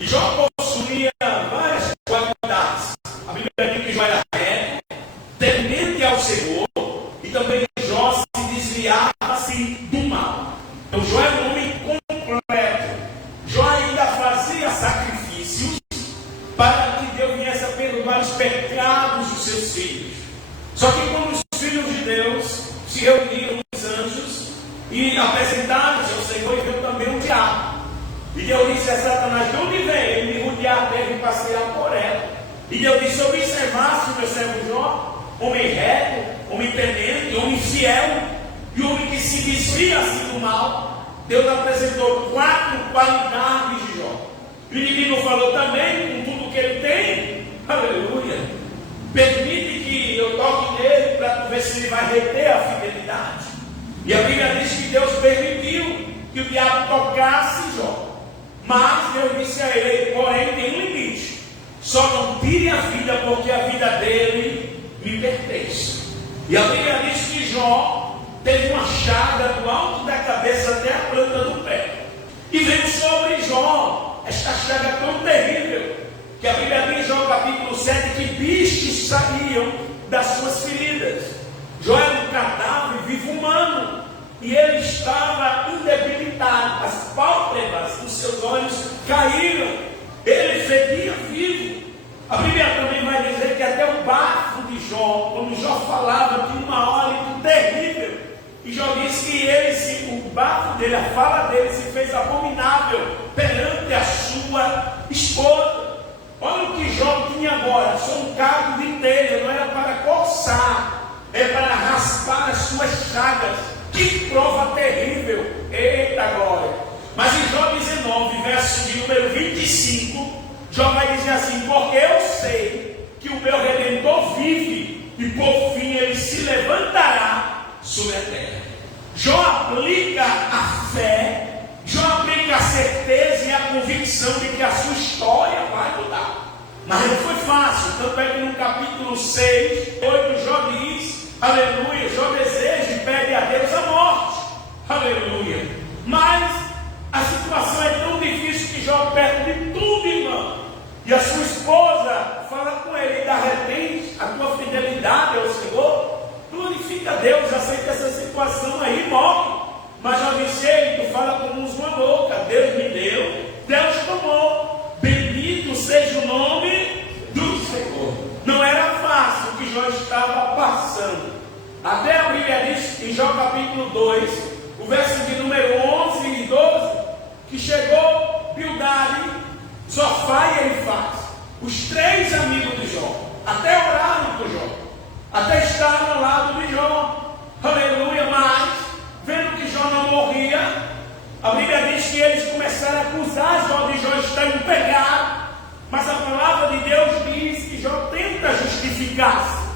E Jó possuía várias qualidades. A Bíblia diz que Jó era reto, temente ao Senhor, e também Jó se desviava-se do mal. Então Jó era um homem completo. Jó ainda fazia sacrifícios para que Deus viesse a perdoar os pecados dos seus filhos. Só que quando os filhos de Deus se reuniram, os anjos, e apresentaram-se ao Senhor, e veio também o diabo. E Deus disse a Satanás: de onde vem? Ele me rodear a terra e passear por ela. E Deus disse: observasse o meu servo Jó, homem reto, homem temente, homem fiel, e homem que se desvia assim do mal. Deus apresentou 4 qualidades de Jó. O inimigo falou também, com tudo que ele tem, aleluia, permite que eu toque nele para ver se ele vai reter a fidelidade. E a Bíblia diz que Deus permitiu que o diabo tocasse Jó. Mas Deus disse a ele: porém tem um limite, só não tire a vida, porque a vida dele me pertence. E a Bíblia diz que Jó teve uma chaga do alto da cabeça até a planta do pé. E veio sobre Jó esta chaga tão terrível, que a Bíblia diz em Jó capítulo 7 que bichos saíam das suas feridas. Jó era um cadáver vivo humano, e ele estava indebilitado, as pálpebras dos seus olhos caíram, ele fedia vivo. A Bíblia também vai dizer que até o bafo de Jó, quando Jó falava, tinha um hálito terrível. E Jó disse que o bafo dele, a fala dele se fez abominável perante a sua esposa. Olha o que Jó tinha agora, só um cabo de telha, não era para coçar, é para raspar as suas chagas. Que prova terrível! Eita glória! Mas em Jó 19, verso de número 25, Jó vai dizer assim: porque eu sei que o meu Redentor vive, e por fim ele se levantará sobre a terra. Jó aplica a fé, Jó aplica a certeza e a convicção de que a sua história vai mudar. Mas não foi fácil, tanto é que no capítulo 6, 8, Jó diz: aleluia, Jó deseja e pede a Deus a morte, aleluia. Mas a situação é tão difícil que Jó perde de tudo, irmão. E a sua esposa fala com ele: de repente, a tua fidelidade ao Senhor, glorifica a Deus, aceita essa situação aí, morre. Mas Jó disse: ei, tu fala como uma louca, Deus me deu, Deus tomou, bendito seja o nome do Senhor. Não era fácil o que Jó estava passando. Até a Bíblia diz em Jó capítulo 2, o verso de número 11 e 12, que chegou Bildade, Zofar e Elifaz, os 3 amigos de Jó, até oraram por Jó, até estavam ao lado de Jó, aleluia. Mas vendo que Jó não morria, a Bíblia diz que eles começaram a acusar Jó de Jó estar em pecado. Mas a palavra de Deus diz que Jó tenta justificar-se.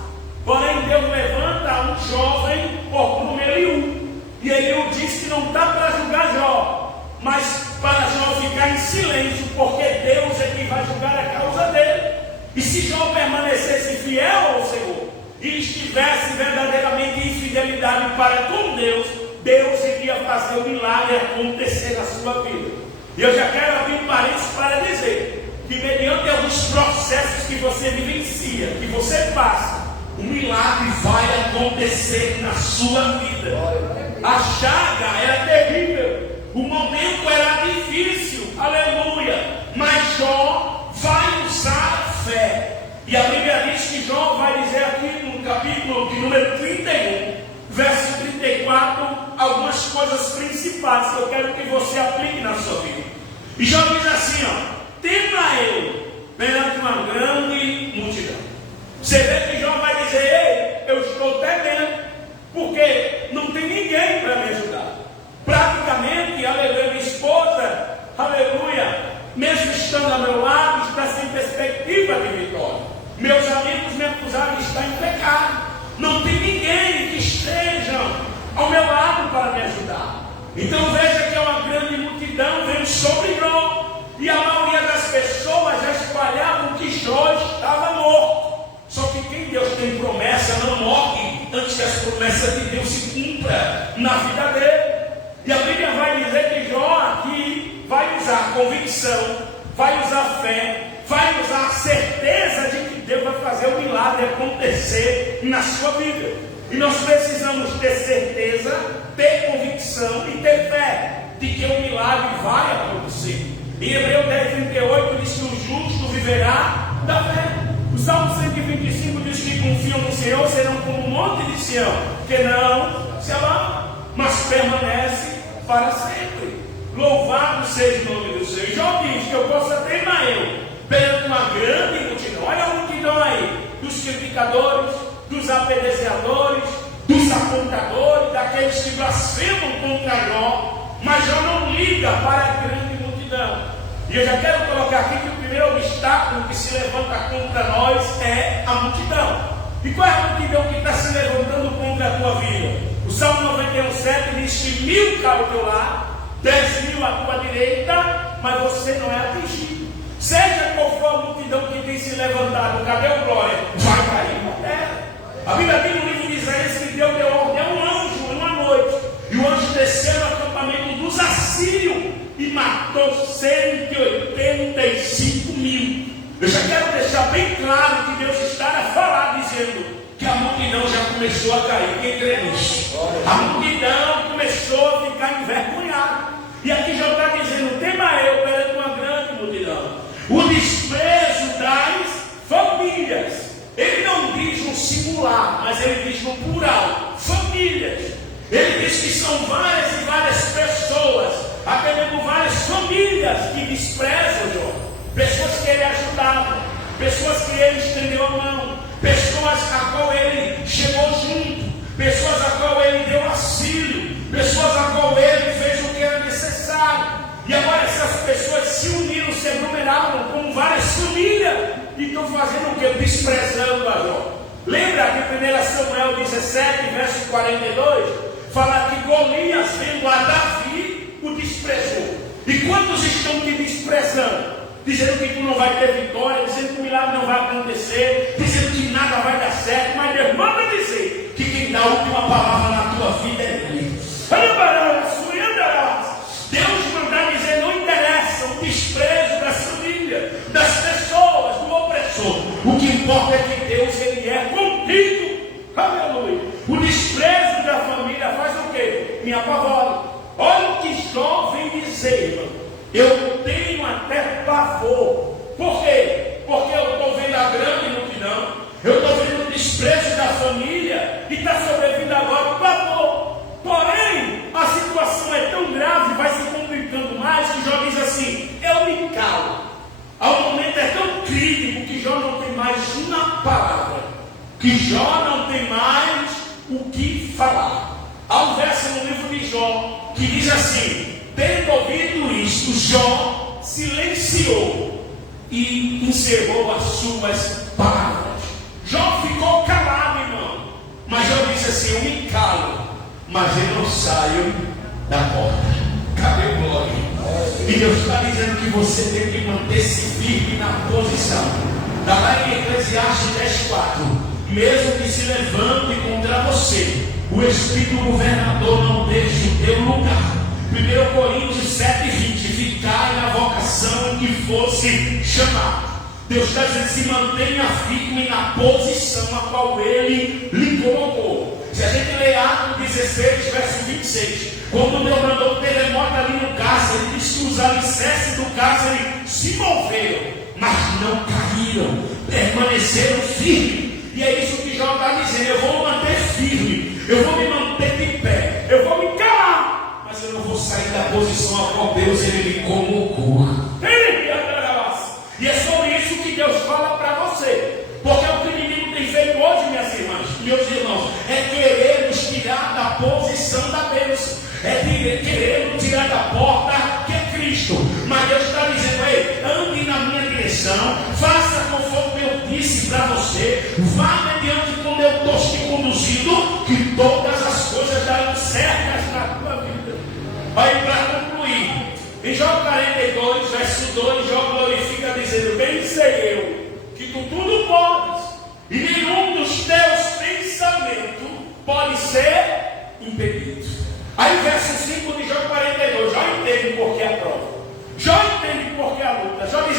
Porém Deus levanta um jovem por nome Eliú, e Eliú diz que não está para julgar Jó, mas para Jó ficar em silêncio, porque Deus é quem vai julgar a causa dele. E se Jó permanecesse fiel ao Senhor e estivesse verdadeiramente em fidelidade para com Deus, Deus iria fazer o milagre acontecer na sua vida. E eu já quero abrir um parênteses para dizer que mediante alguns processos que você vivencia, que você passa, o milagre vai acontecer na sua vida. A chaga era terrível, o momento era difícil, aleluia, mas Jó vai usar a fé. E a Bíblia diz que Jó vai dizer aqui no capítulo de número 31, verso 34, algumas coisas principais que eu quero que você aplique na sua vida. E Jó diz assim, tema eu perante uma grande multidão. Você vê que Jó vai dizer: ei, eu estou temendo, porque não tem ninguém para me ajudar. Praticamente, aleluia, minha esposa, aleluia, mesmo estando ao meu lado, está sem perspectiva de vitória. Meus amigos me acusaram de estar em pecado. Não tem ninguém que esteja ao meu lado para me ajudar. Então veja que é uma grande multidão veio sobre Jó, e a maioria das pessoas já espalhavam que Jó estava morto. Só que quem Deus tem promessa não morre antes que as promessas de Deus se cumpram na vida dele. E a Bíblia vai dizer que Jó aqui vai usar convicção, vai usar fé, vai usar a certeza de que Deus vai fazer o milagre acontecer na sua vida. E nós precisamos ter certeza, ter convicção e ter fé de que o milagre vai acontecer. Em Hebreus 10:38 diz que o justo viverá da fé. O Salmo 125 diz que confiam no Senhor serão como um monte de Sião, que não se abala, mas permanece para sempre. Louvado seja o nome do Senhor. Jó diz que eu possa teimar perante uma grande multidão. Olha a multidão aí, dos criticadores, dos apedrejadores, dos apontadores, daqueles que blasfemam contra Jó. Mas Jó não liga para a grande multidão. E eu já quero colocar aqui que o primeiro obstáculo que se levanta contra nós é a multidão. E qual é a multidão que está se levantando contra a tua vida? O Salmo 91:7 diz que 1000 caem ao teu lado, 10.000 à tua direita, mas você não é atingido. Seja qual for a multidão que tem se levantado, cadê o glória? Vai cair na terra. A Bíblia diz no livro de Isaías que Deus deu ordem a um anjo em uma noite, e o anjo desceu no acampamento dos assírios e matou 185 mil. Eu já quero deixar bem claro que Deus está a falar, dizendo que a multidão já começou a cair. Quem crê nisso? A multidão começou a ficar envergonhada. E aqui já está dizendo: tema eu perante uma grande multidão. O desprezo das famílias. Ele não diz no singular, mas ele diz no plural: famílias. Ele diz que são várias e várias pessoas, até mesmo várias famílias que desprezam Jó. Pessoas que ele ajudava, pessoas que ele estendeu a mão, pessoas a qual ele chegou junto, pessoas a qual ele deu auxílio, pessoas a qual ele fez o que era necessário. E agora essas pessoas se uniram, se aglomeraram com várias famílias e estão fazendo o que? Desprezando a Jó. Lembra que 1 Samuel 17, verso 42, fala que Golias, vendo a Davi, o desprezou. E quantos estão te desprezando? Dizendo que tu não vai ter vitória, dizendo que o milagre não vai acontecer, dizendo que nada vai dar certo. Mas Deus manda dizer que quem dá a última palavra na tua vida é Ele. Deus manda dizer: não interessa o desprezo das famílias, das pessoas, do opressor. O que importa é que Deus, Ele é contigo. Aleluia. O desprezo da família faz o quê? Me apavora. Olha o que Jó vem dizer, irmão. Eu tenho até pavor. Por quê? Porque eu estou vendo a grande multidão, eu estou vendo o desprezo da família, e está sobrevindo agora o pavor. Porém, a situação é tão grave, vai se complicando mais, que Jó diz assim: eu me calo. Ao momento é tão crítico que Jó não tem mais uma palavra, que Jó não tem mais o que falar. Há um verso no livro de Jó que diz assim: tendo ouvido isto, Jó silenciou e encerrou as suas palavras. Jó ficou calado, irmão. Mas Jó disse assim: eu me calo, mas eu não saio da porta. Cadê o glória? E Deus está dizendo que você tem que manter-se firme na posição. Está lá em Eclesiastes 10:4. Mesmo que se levante contra você, o Espírito governador não deixe o teu lugar. 1 Coríntios 7:20, ficai na vocação em que fosse chamado. Deus está dizendo: se mantenha firme na posição a qual Ele lhe colocou. Se a gente lê Atos 16, verso 26, quando Deus mandou o terremoto ali no cárcere, ele disse que os alicerces do cárcere se moveram, mas não caíram, permaneceram firmes. E é isso que Jó está dizendo: eu vou manter firme, eu vou me manter de pé, eu vou me calar, mas eu não vou sair da posição a qual Deus ele me colocou. E é sobre isso que Deus fala para você, porque o que o inimigo tem feito hoje, minhas irmãs, meus irmãos, é querer nos tirar da posição da bênção, é querer nos tirar da porta que é Cristo. Mas Deus está dizendo: ei, ande na minha direção, faça conforme eu disse para você, vá mediante como eu estou te conduzindo, que todas as coisas darão certas na tua vida. Aí, para concluir, em Jó 42, verso 2, Jó glorifica dizendo: bem sei eu que tu tudo podes, e nenhum dos teus pensamentos pode ser impedido. Aí verso 5 de Jó 42, Jó entende por que a prova, Jó entende por que a luta. Jó diz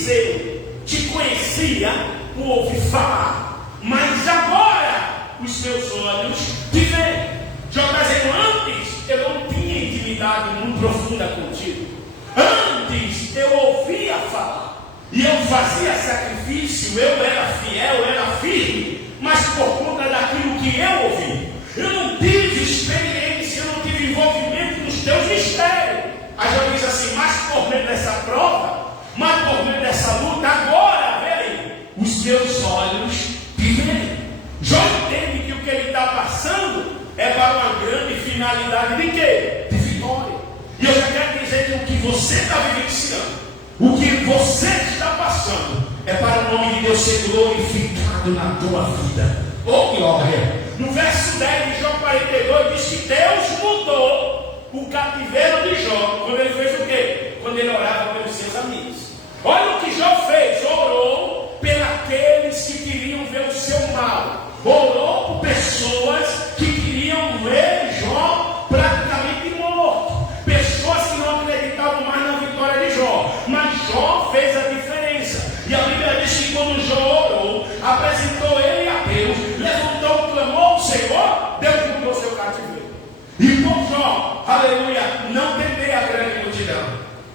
Eliseu te conhecia por ouvir falar, mas agora os meus olhos te veem. Jó está dizendo, antes eu não tinha intimidade muito profunda contigo. Antes eu ouvia falar e eu fazia sacrifício, eu era fiel, eu era firme, mas por conta daquilo que eu ouvi, eu não tive experiência, eu não tive envolvimento nos teus mistérios. Aí Jó diz assim, mas por meio dessa prova, mas por meio dessa luta, agora, velho, os meus olhos te veem. Jó entende que o que ele está passando é para uma grande finalidade de quê? De vitória. E eu já quero dizer que o que você está vivenciando, o que você está passando, é para o nome de Deus ser glorificado na tua vida. Oh glória! No verso 10 de Jó 42 diz que Deus mudou o cativeiro de Jó. Quando ele fez o quê? Quando ele orava pelos seus amigos. Olha o que Jó fez. Orou pelos que queriam ver o seu mal. Orou por pessoas que queriam ver Jó praticamente morto. Pessoas que não acreditavam mais na vitória de Jó. Mas Jó fez a diferença. E a Bíblia diz que quando Jó orou, apresentou ele a Deus, levantou, clamou ao Senhor, Deus mudou seu cativeiro. E por Jó, aleluia, não temer a grande multidão.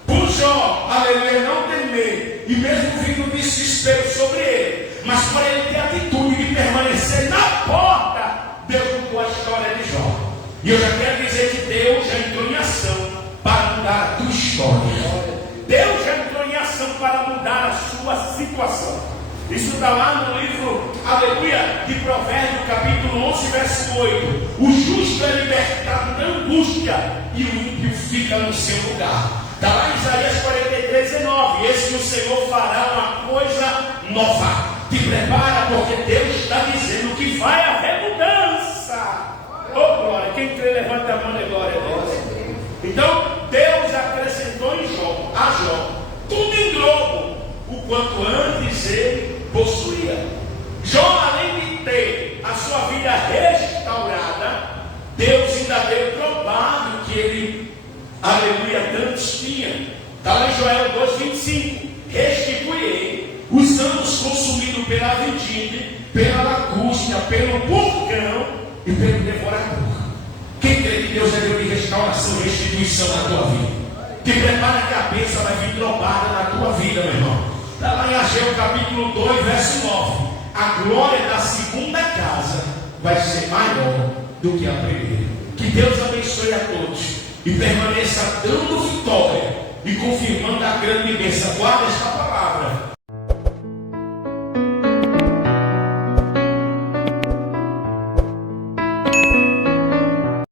Por Jó, aleluia, não temer. E mesmo vindo desespero sobre ele, mas para ele ter a atitude de permanecer na porta, Deus mudou a história de Jó. E eu já quero dizer que Deus já entrou em ação para mudar a tua história. Deus já entrou em ação para mudar a sua situação. Isso está lá no livro, aleluia, de Provérbios, capítulo 11, verso 8. O justo é libertado da angústia e o ímpio fica no seu lugar. Está lá em Isaías 43, 19. Eis que o Senhor fará uma coisa nova. Te prepara, porque Deus está dizendo que vai haver mudança. Oh glória, quem crê levanta a mão e glória a Deus. Então Deus acrescentou a Jó tudo em dobro, o quanto antes ele possuía. Jó, além de ter a sua vida restaurada, Deus ainda deu trabalho que ele, aleluia, tantos tinha. Está lá em Joel 2,25. Restituirei os anos consumidos pela vidinha, pela lagústia, pelo purgão e pelo devorador. Quem crê que Deus é Deus de restauração e restituição na tua vida? Te prepara que a bênção vai vir dobrada na tua vida, meu irmão. Está lá em Ageu capítulo 2, verso 9. A glória da segunda casa vai ser maior do que a primeira. Que Deus abençoe a todos e permaneça dando vitória e confirmando a grande bênção. Guarda esta palavra.